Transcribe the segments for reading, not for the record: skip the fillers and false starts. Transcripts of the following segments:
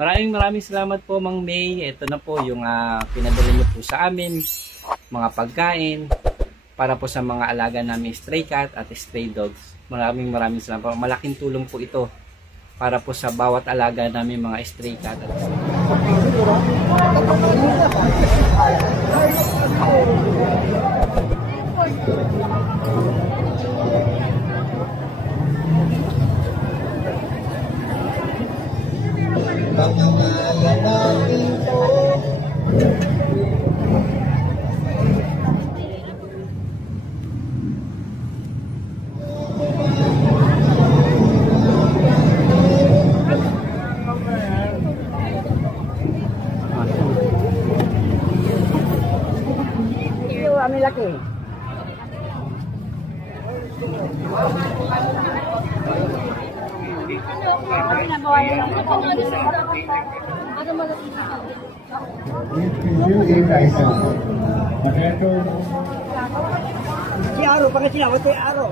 Maraming salamat po, Mang May. Ito na po yung pinadala niyo po sa amin, mga pagkain para po sa mga alaga namin stray cat at stray dogs. Maraming salamat po. Malaking tulong po ito para po sa bawat alaga namin mga stray cat at stray laki. Si Aro, pakai sila, wala Aro.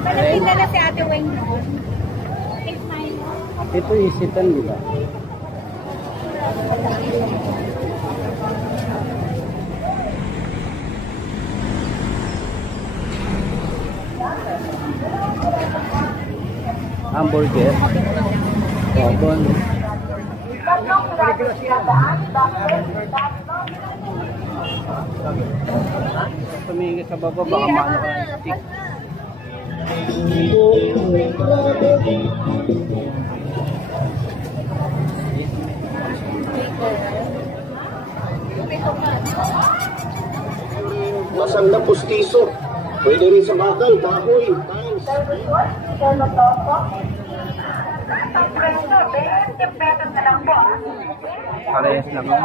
Palatinda na si Ate Weng. Ito isitan, di ba? Hamburger. Babon. Tumingin sa baba, baka maano ka ng stick. Masang na pustiso. Pwede rin sa bakal, kahoy, tiles. Parehas lang yun.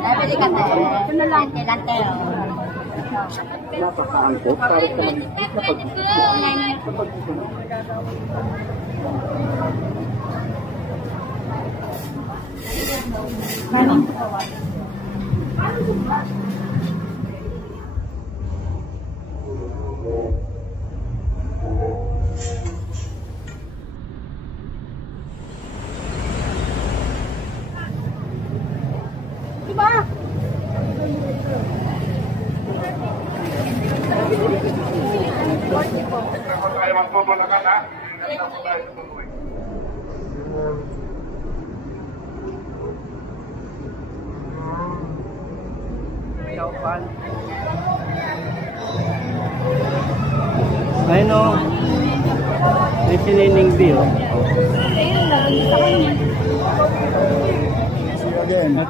Nabili ka na. Ito na lang. Lantero. Napakaangkot para sa Diba? tayo magpapalakan, ha? Chowpan. Ayun o. May sinining B o.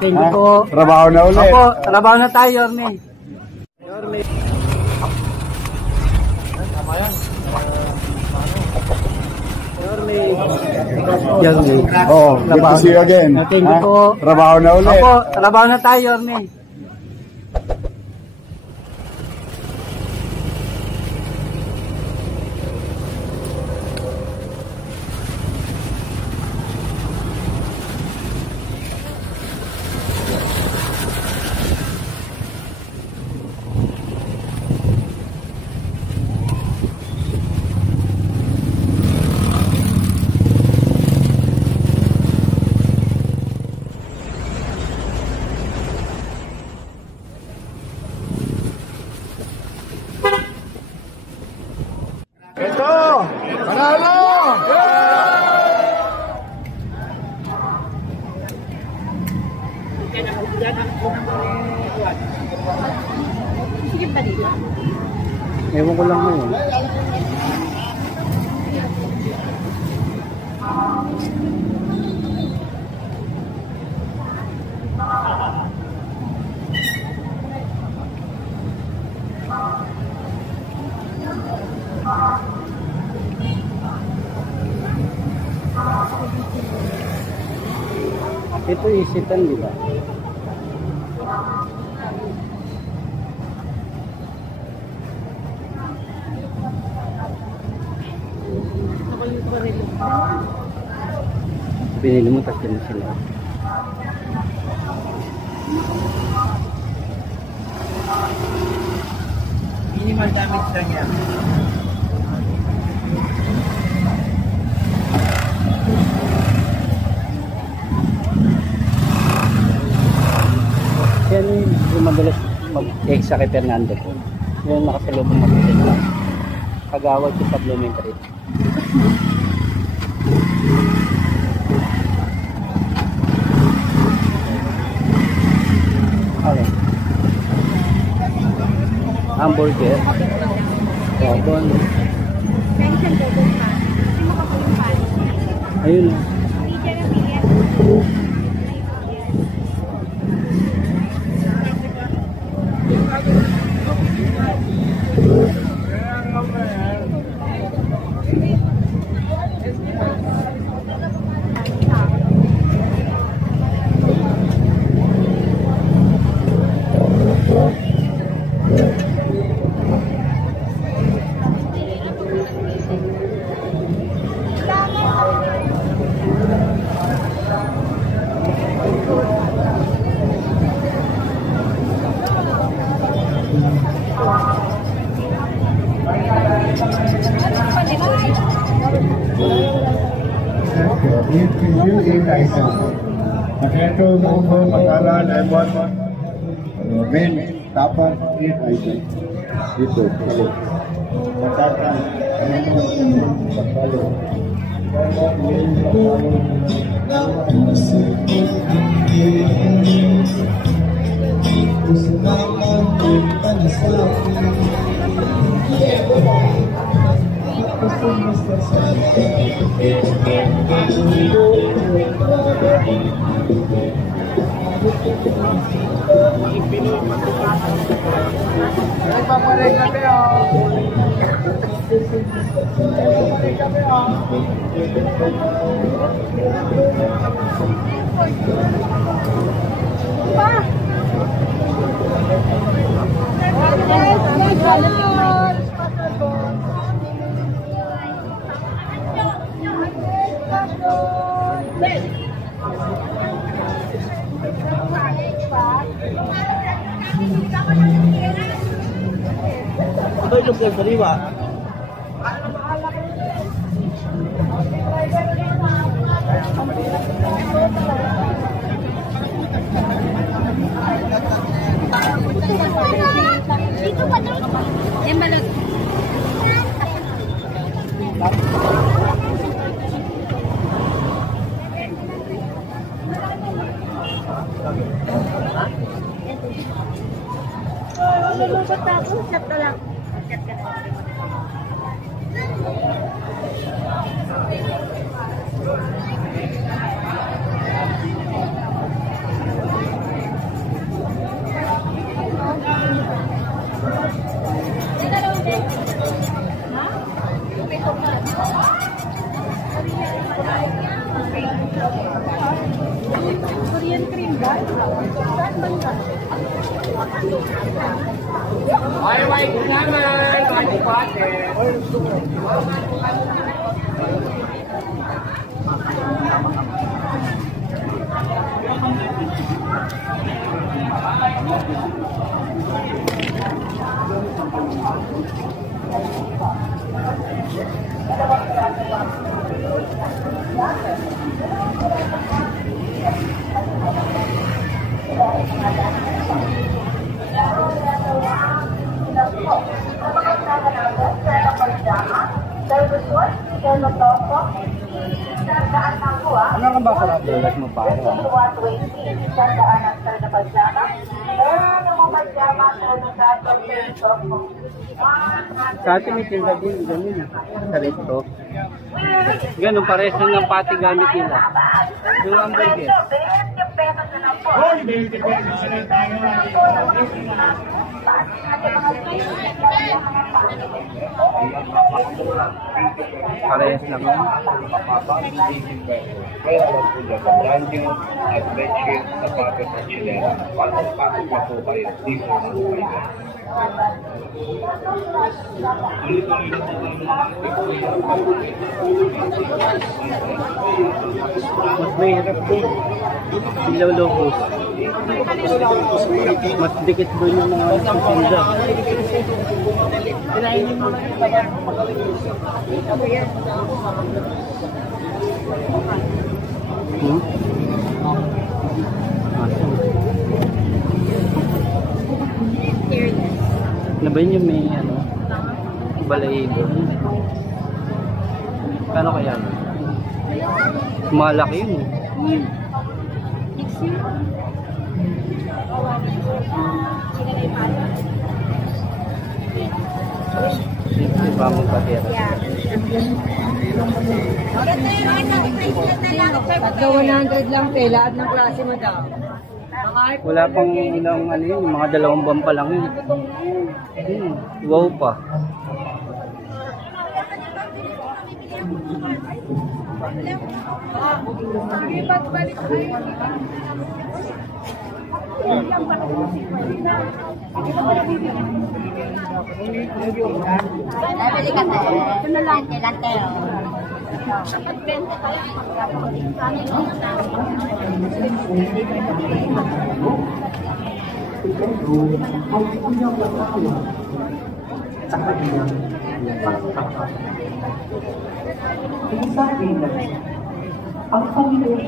Thank you po. Trabaho na ulit. Opo, trabaho na tayo, Yorme. Yorme. Yorme. Oo, good to see you again. Thank you po. Trabaho na ulit. Opo, trabaho na tayo, Yorme. Ito! Panalo! Sige pa dito. Ewan ko lang ngayon. Ito isitan, di ba? Binili mo, tapos na sila. Minimal damage lang yan. Yan yung madalas mag-take sa kay Fernando po. Yung nakasalubong mag-take na. Kagawad yung supplementary. Okay. Hamburger. Oh, bon. Pension double pan. Hindi makapuling pan. Ayun. Pizza na pizza. Potato, Munggo, Masala, Lemon, Mint, Tapas, 8 items. Dito, salo. Patata, lemon, masalo. Ito yung sa saliwa. Dito pa daw. Yan balot. Lulubot ako. Chat na lang. Chat ka na. Korean cream ba? Saan banda? Ay, wait naman! Ay, pate! Ano ka ba sarap? Dalat mo pa. Sa atin may tinda din, ganun. Sa resto. Ganun, pares ng pati gamit nila. Yung hamburger. Hoy, 20 pesos na tayo. Parehas lang yun. Kaya lang po dyan sa brand new at bedsheet, sapatos at chilera. Pasok-pasok na po kayo dito sa Dubai. Mas mahirap din. Silaw lobos. Mas dikit doon yung mga nagsisinda. Ano ba yun yung may ano? Balahibo. Kano kaya? Malaki yun eh. Diba mong patira? Tatlo 100 lang te, lahat ng klase mo daw. Wala pang ilang ano yun, mga 2 buwan pa lang yun. Wow pa. Nabili ka te. Ito na lang. Lante. Ang Panginoon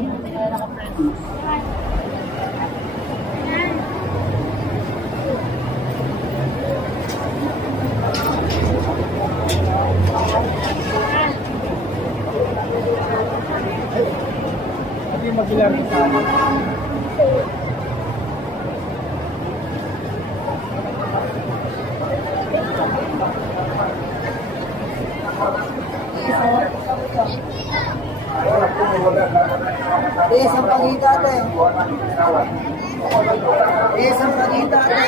Isang pagita ate. Isang pagita ate.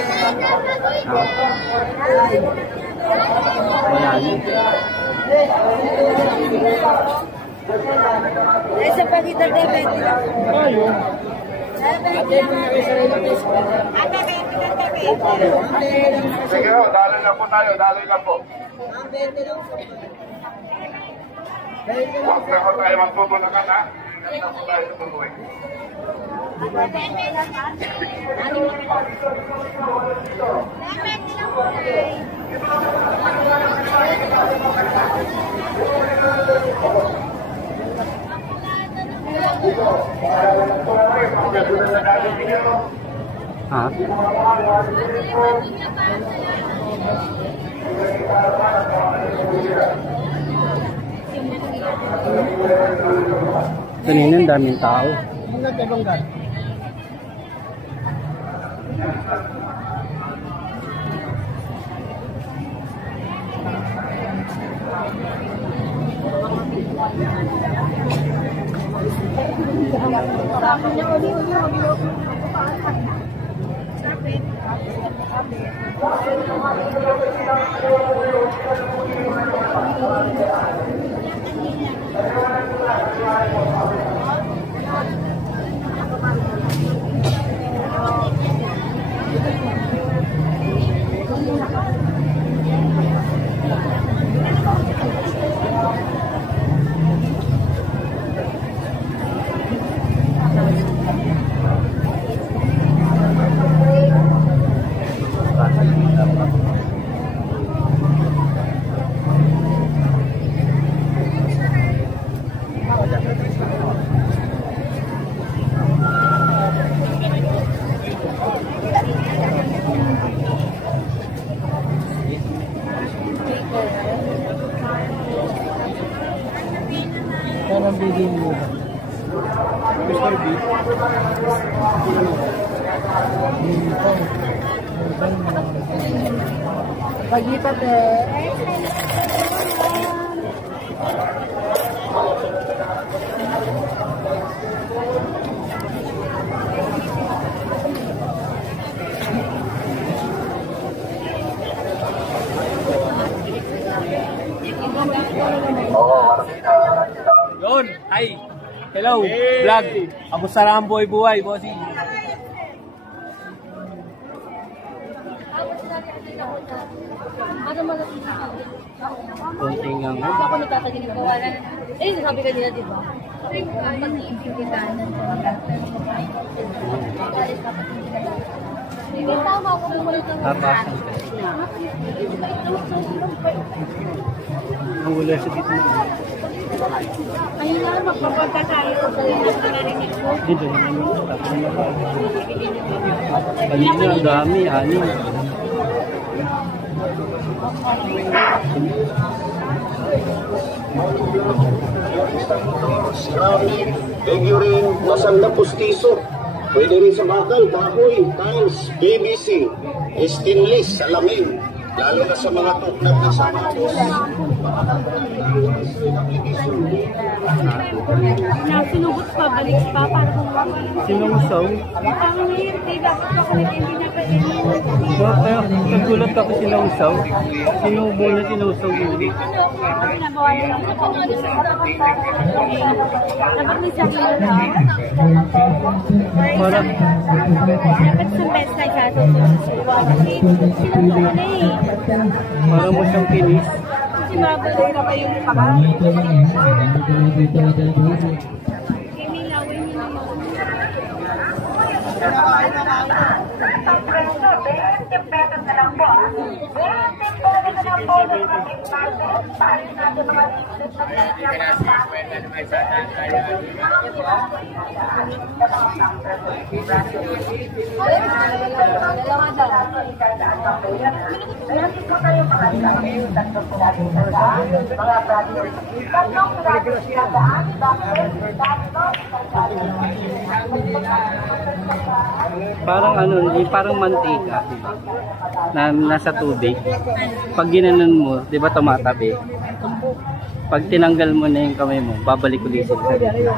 Wala yun. Isang pagita ate. Sige ho, daloy na po tayo, daloy na po. Huwag na po tayo magtutulakan ha. Huwag na po tayo tutuloy. Ha? Kanina ang daming tao. Parang bigyan mo. Mr. B. Pagita te. Yun, hi. Hello, vlog. Ako sarang buhay-buhay, bossing. Konting ang Ako nagtataginig ko. Eh, sabi ka nila, di ba? Mag-iisip kita. Hindi tama ako bumalik ng tapos. Ang wala sa gitna. Ayun na, magpapunta tayo. Dito na naman. Kanina, ang dami, ani. Figurine, masang na pustiso. Pwede rin sa bakal, kahoy, tiles, PVC, stainless, salamin. Lalo na sa mga tuknat na sapatos. Sinubot pa, balik pa, para kung Sinungsaw. ang ngayon, di dapat ako nag-hindi na pwede. Kaya, nagulat ako sinungsaw. Sinubo na sinungsaw hindi. Nabawa na lang ako. Dapat may sakit na. Para, Dapat sa best na siya. Kasi sinubo ko na eh. para mo siyang kinis. Kasi mabalik na kayo yung paka. Kimilawin niyo naman. Parang ano, parang mantika, diba? Na nasa tubig. Pag ginanon mo, di ba tumatabi? Pag tinanggal mo na yung kamay mo, babalik ulit sa sarili.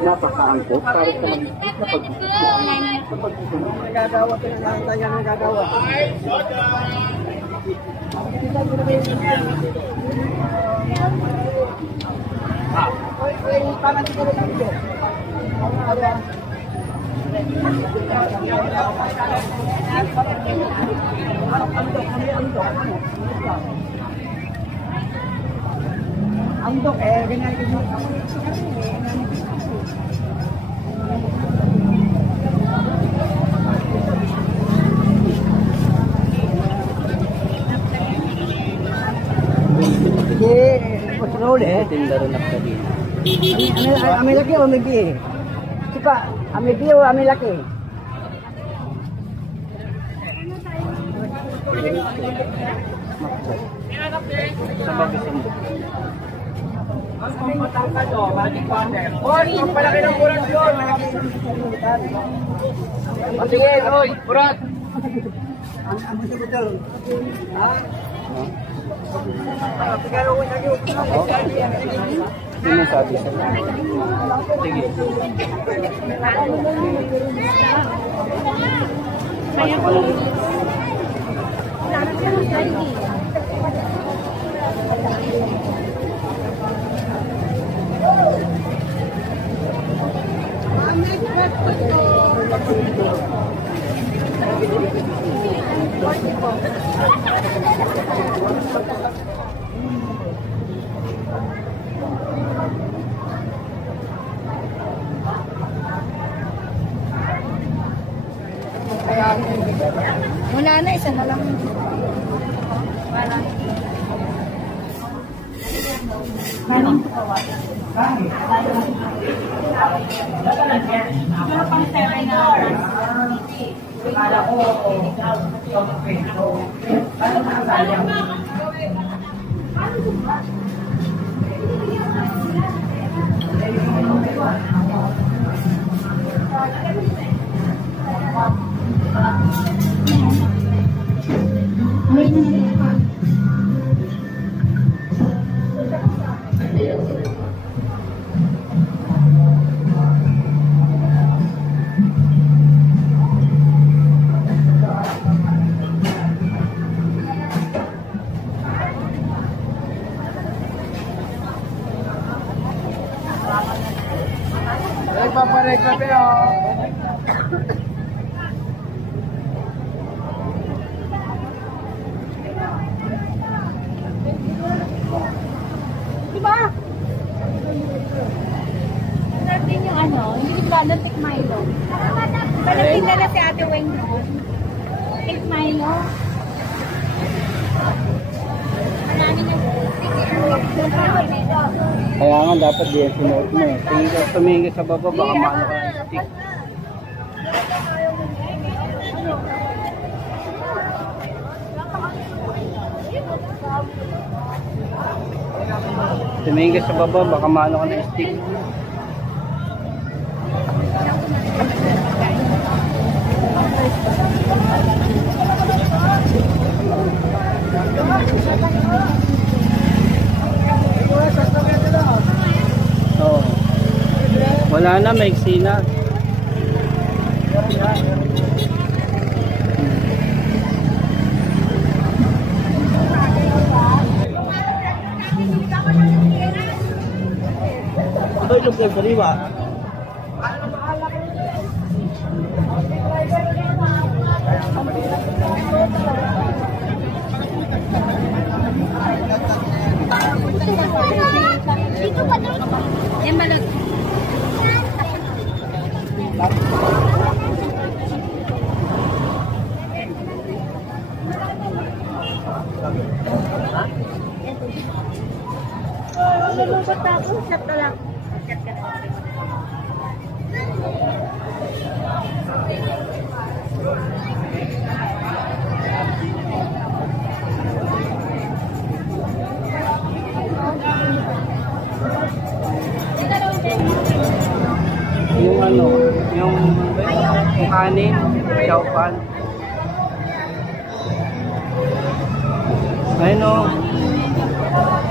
Napakaangkot para sa mga Nagagawa ka na lang tayo nagagawa. Andok eh, ganyan ganyan. Tindaro na ka din. Ami laki o migi? Sika, ami biyo o ami laki? Sa bagisang Palaki ng burat yun. Patingin, oy, burat. Ang gusto ko daw. Ha? Pagkalo ko na yun. Sino sabi sa sige. Kaya ko lang. Wala na, isa na lang. Wala. Diba? Sarap din yung ano, hindi ba Tik Milo? Balating na si Ate Weng noon. Tik Milo. Marami niyang Kaya nga dapat diyan sinuot mo. Tumingin ka sa baba, baka maano ka ng stick. Tumingin ka sa baba, baka maano ka ng stick. Oh. Wala na, maiksi na. Ito yung lugar sa liwa. dito pa doon. Yan balot. Lulubot ako, shot na lang. Shot ka na. Yung ano, yung kanin, chowpan. Ayun o,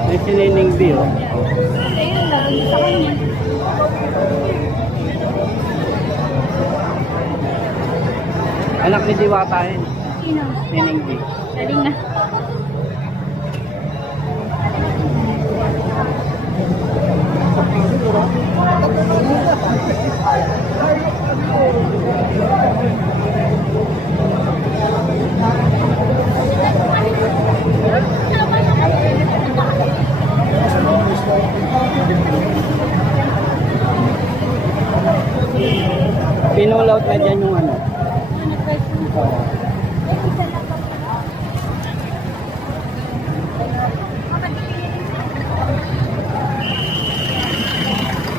may sinining B o. Ayun lang, sa kanya. Anak ni Diwata yun, Sino? Nining B. Galing na. Pinulaut na dyan yung ano.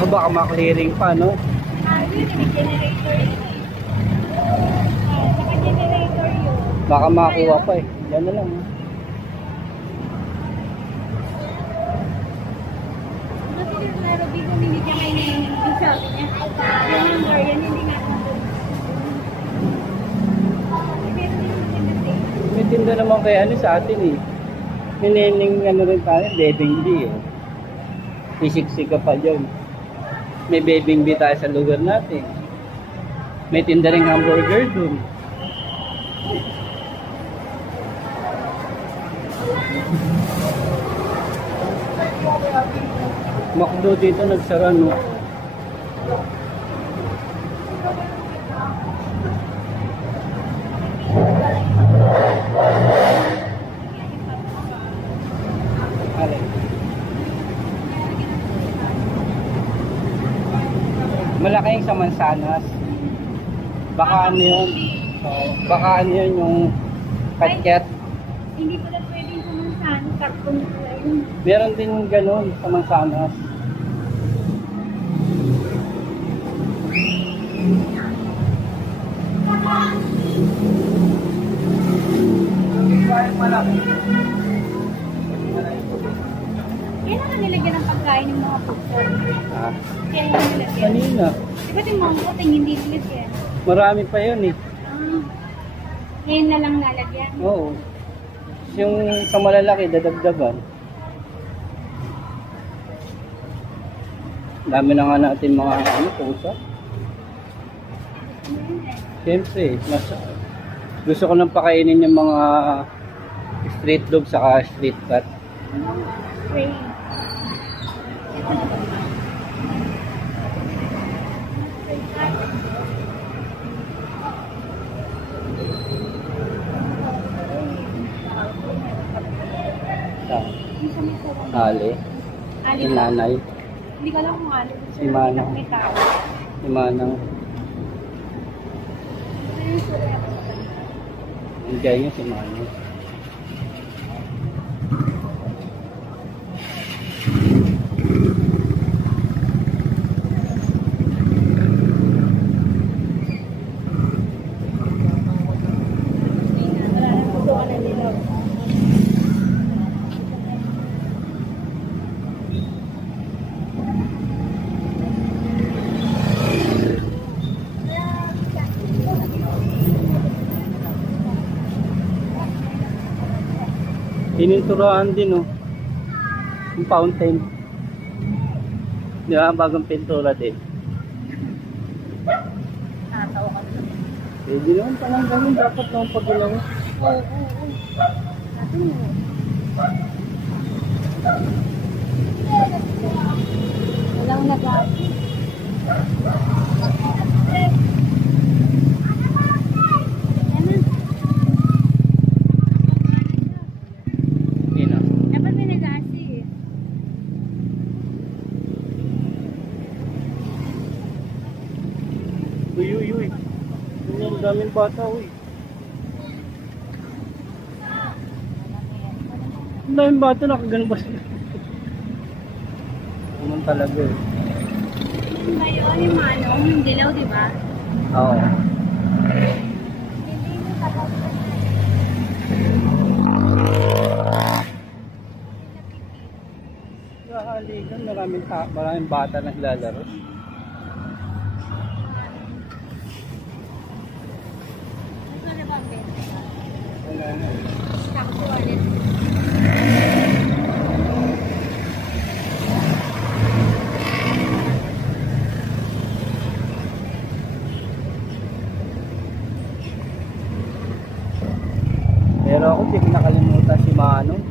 O baka maklearing pa, no? Generator yun. Naka-generator yun. Baka makakuha pa eh. Yan na lang. Kasi yung Nairobi kung hindi ka kayo yung sabi niya. Yung number yan, hindi nga nandun. May tinda naman kay ano sa atin eh. Ninening ano rin tayo, bebing B eh. Isiksi ka pa dyan. May bebing B tayo sa lugar natin. May tinda rin hamburger dun. McDo dito nagsara, no? Alay. Malaking sa Mansanas. Baka ano yun? Baka ano yun yung katket. Hindi ko na pwedeng kumansan. Karton ko yun. Meron din ganun sa Mansanas. Kailan ka nilagyan ng pagkain ng mga puso? Ah, Kailan ka nilagyan? kanina. Di ba yung mga puting hindi nilagyan? Marami pa yun eh. Ngayon na lang nalagyan. Oo. Yung sa malalaki, dadagdagan. Dami na nga natin mga ano, pusa. Siyempre, gusto ko nang pakainin yung mga street dog saka street cat. Pray. Ali. Ali Yung ba? nanay. Hindi ko alam kung Ali. Si Manang. May tao. Si Manang. Hindi niya si Manang. Tininturahan din oh. Yung fountain. Di ba? Bagong pintura din. Nakatawa ka dito. Pwede naman palang gano'n. Dapat naman pagulaw. Oo. Natin mo. Walang nag-aapi. Hindi na. Dapat may nag-aasi eh. Uy, uy, uy. Ang daming bata, uy. Ang daming bata, nakagano ba sila? Naman talaga eh. Ngayon, yung ano, yung dilaw, di ba? Oo. Sa haligan, maraming bata naglalaro. Ito na ba, Ben? Wala na eh. Takbo ulit. Pero ako di ko nakalimutan si Manong.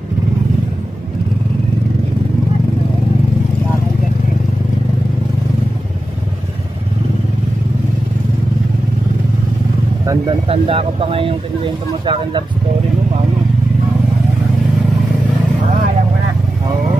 Tandang-tanda ko pa ngayon yung kinikwento mo sa akin love story mo, Mama. Alam ko na. Oo.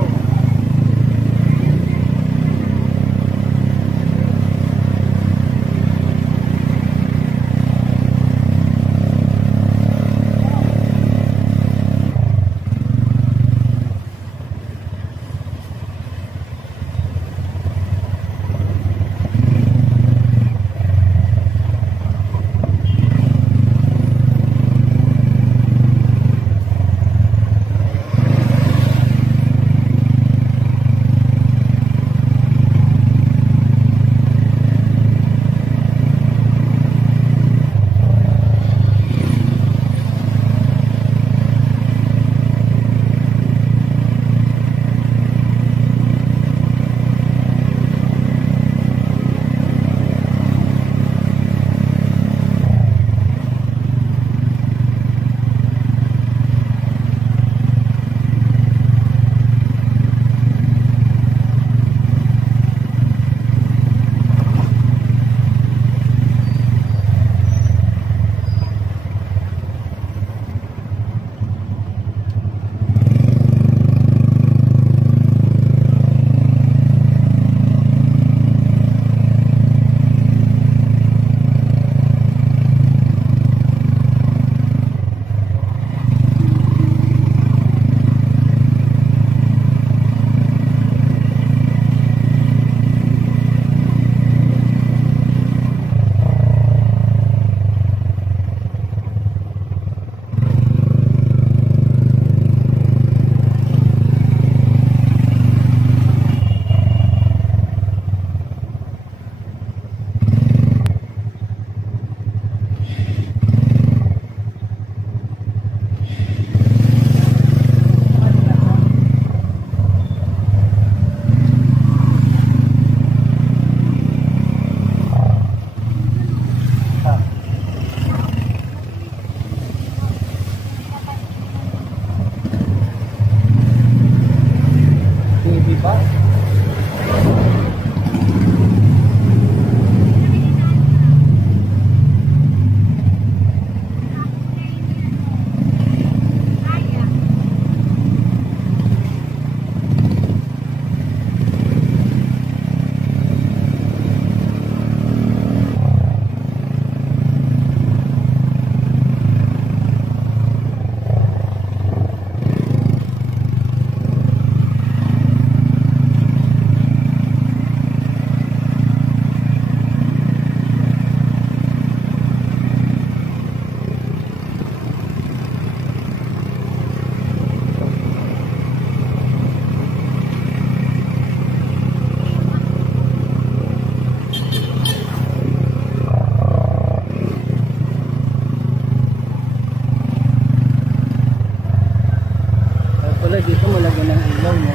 dito malagyan ng ilaw, no?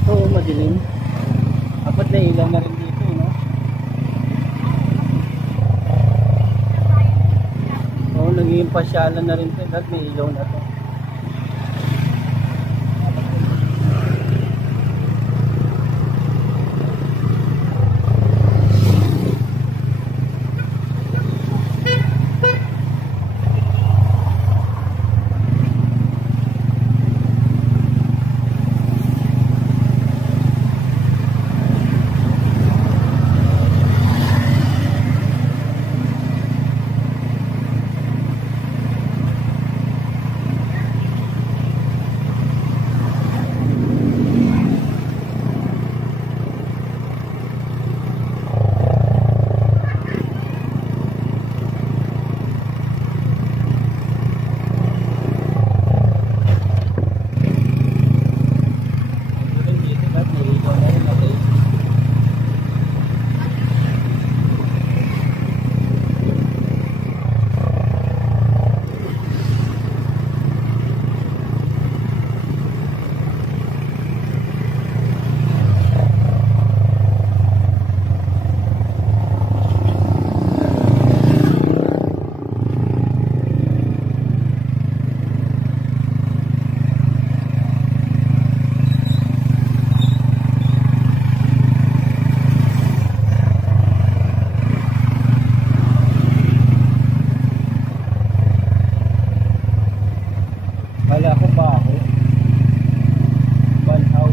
Ito, madilim. Dapat na ilaw na rin dito, no? Oo, naging pasyalan na rin ito. Dapat may ilaw na to. Wala ko ba ako? Banhaw.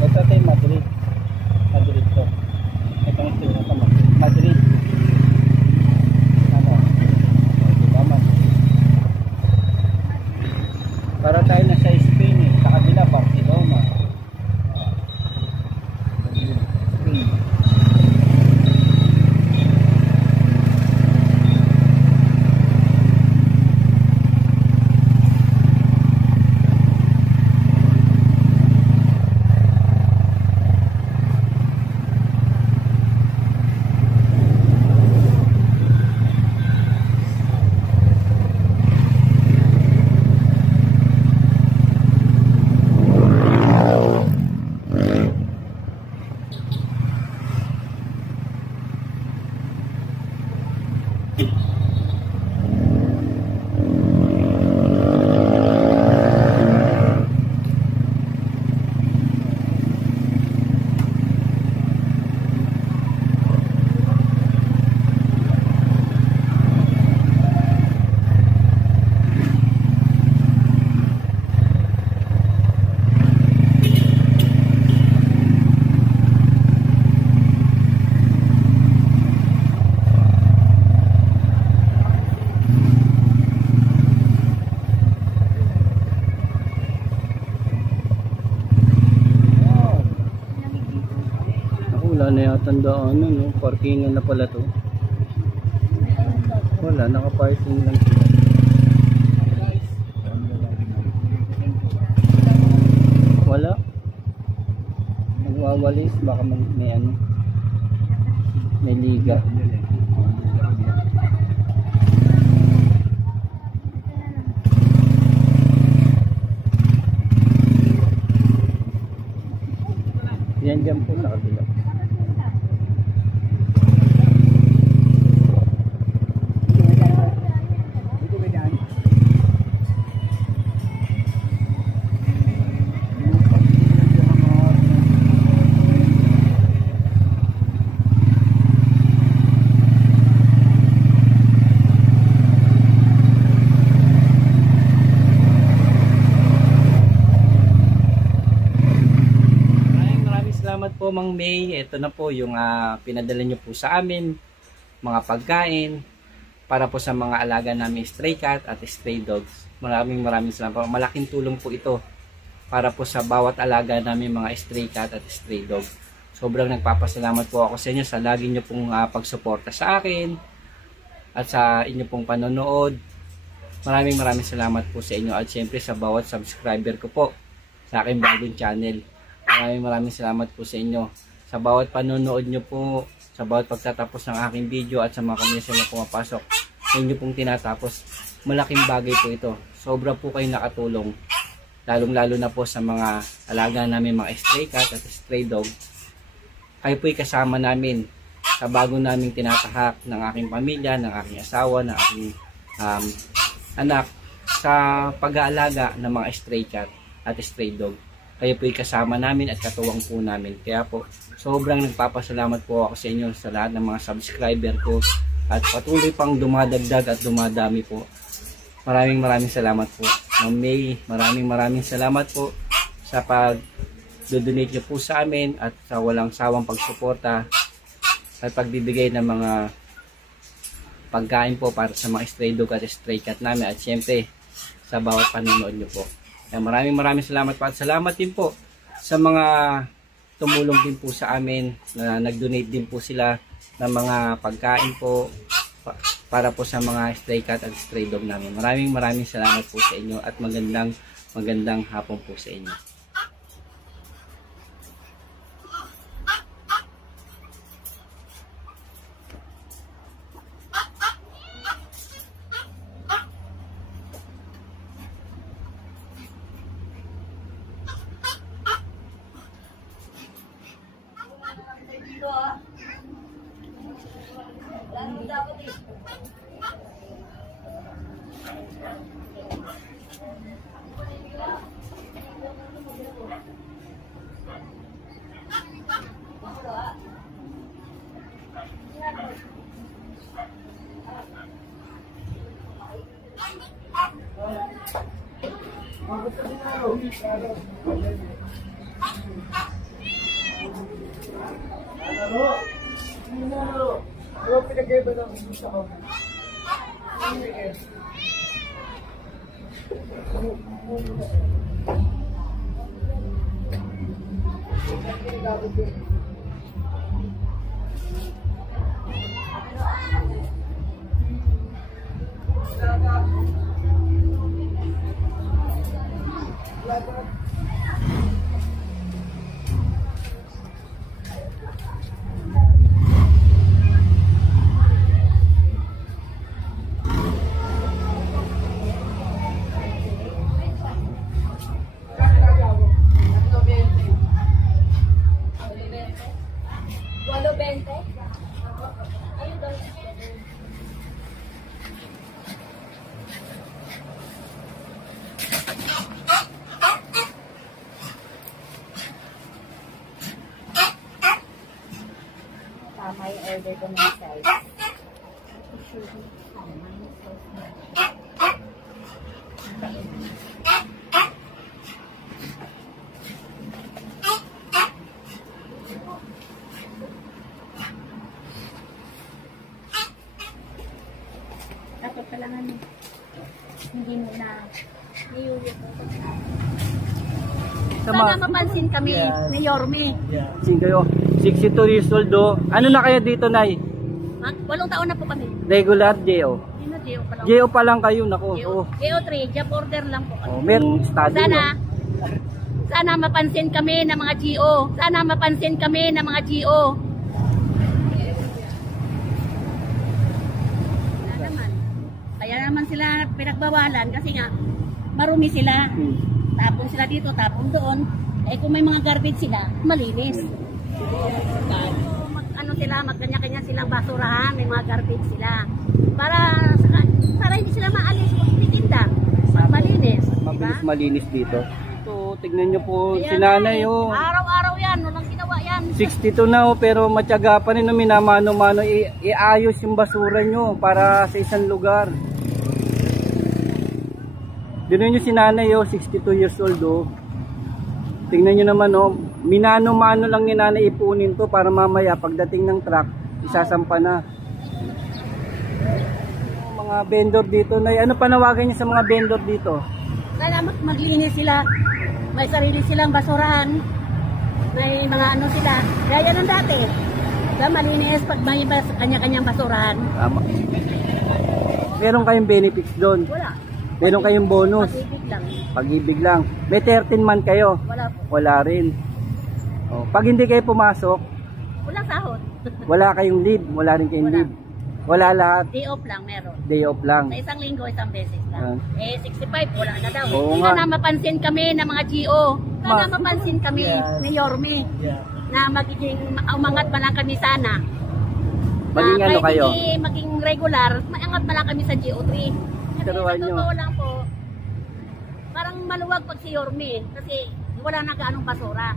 Ito tayo Madrid. Madrid to. Itong ito na Madrid. Ano? Diba Madrid? Para tayo na sa Spain eh. Sa kabila, Barcelona. Wala na yata ang daanan, no? Parkingan na pala to. Wala, naka-parking lang sila. Wala. Nagwawalis, baka may ano. May liga. Yan dyan po sa kabila. Salamat po Mang May. Ito na po yung pinadala nyo po sa amin, mga pagkain para po sa mga alaga namin stray cat at stray dogs. Maraming salamat po. Malaking tulong po ito para po sa bawat alaga namin mga stray cat at stray dog. Sobrang nagpapasalamat po ako sa inyo sa lagi nyo pong pagsuporta sa akin at sa inyo pong panonood. Maraming salamat po sa inyo at syempre sa bawat subscriber ko po sa aking bagong channel. Maraming salamat po sa inyo sa bawat panonood nyo po, sa bawat pagtatapos ng aking video at sa mga comments na pumapasok. Sa inyo pong tinatapos, malaking bagay po ito. Sobra po kayo nakatulong, lalong-lalo na po sa mga alaga namin, mga stray cat at stray dog. Kayo po'y kasama namin sa bago naming tinatahak ng aking pamilya, ng aking asawa, ng aking anak sa pag-aalaga ng mga stray cat at stray dog. Kayo po'y kasama namin at katuwang po namin. Kaya po, sobrang nagpapasalamat po ako sa inyo sa lahat ng mga subscriber ko at patuloy pang dumadagdag at dumadami po. Maraming salamat po. Ma'am May, maraming salamat po sa pag-donate nyo po sa amin at sa walang sawang pagsuporta at pagbibigay ng mga pagkain po para sa mga stray dog at stray cat namin at syempre sa bawat panonood nyo po. Kaya maraming salamat po at salamat din po sa mga tumulong din po sa amin na nag-donate din po sila ng mga pagkain po para po sa mga stray cat at stray dog namin. Maraming salamat po sa inyo at magandang hapon po sa inyo. Tama yung order ko ng size. Dapat pala nga hindi mo na niyulit mo. Sana mapansin kami ni Yorme. Sing kayo, 62 years old do. Ano na kayo dito, Nay? 8 taon na po kami. Regular JO. Sino JO pa lang? JO pa lang kayo, nako. JO 3, job order lang po kami. Meron study. Sana mapansin kami ng mga GO. Sana mapansin kami ng mga GO. Kaya naman sila pinagbawalan kasi nga marumi sila. Tapon sila dito, tapon doon. Eh kung may mga garbage sila, malinis. Magkanya-kanya silang basurahan, may mga garbage sila. Para hindi sila maalis kung titinda. Malinis. Malinis dito. So, tignan nyo po si nanay. Araw-araw yan, walang ginawa yan. 62 na pero matyaga pa rin, minamano-mano iayos yung basura nyo para sa isang lugar. Dino nyo si nanay 62 years old Tingnan nyo naman minano-mano lang ni nanay ipunin to para mamaya pagdating ng truck isasampa na. Mga vendor dito, ano panawagan niyo sa mga vendor dito? Sana maglinis sila. May sarili silang basurahan. May mga sila. Gaya ng dati. Malinis pag may kanya-kanyang basurahan. Tama. Meron kayong benefits doon? Wala. Meron kayong bonus. Pag-ibig lang. Pag-ibig lang. May 13 man kayo. Wala po. Wala rin. Oh, pag hindi kayo pumasok, Wala sahod. wala kayong leave. Wala rin kayong Wala. leave. Wala lahat. Day off lang meron. Day off lang. Sa isang linggo, isang beses lang. 65, wala na daw. Oo Hindi nga. na mapansin kami ng mga GO. Sana mapansin kami ni Yorme na magiging umangat pa lang kami sana. Maging ano kahit kayo? hindi maging regular, maangat pa lang kami sa GO3. Kasi Turuan sa nyo. totoo lang po, parang maluwag pag si Yorme kasi wala na gaanong basura.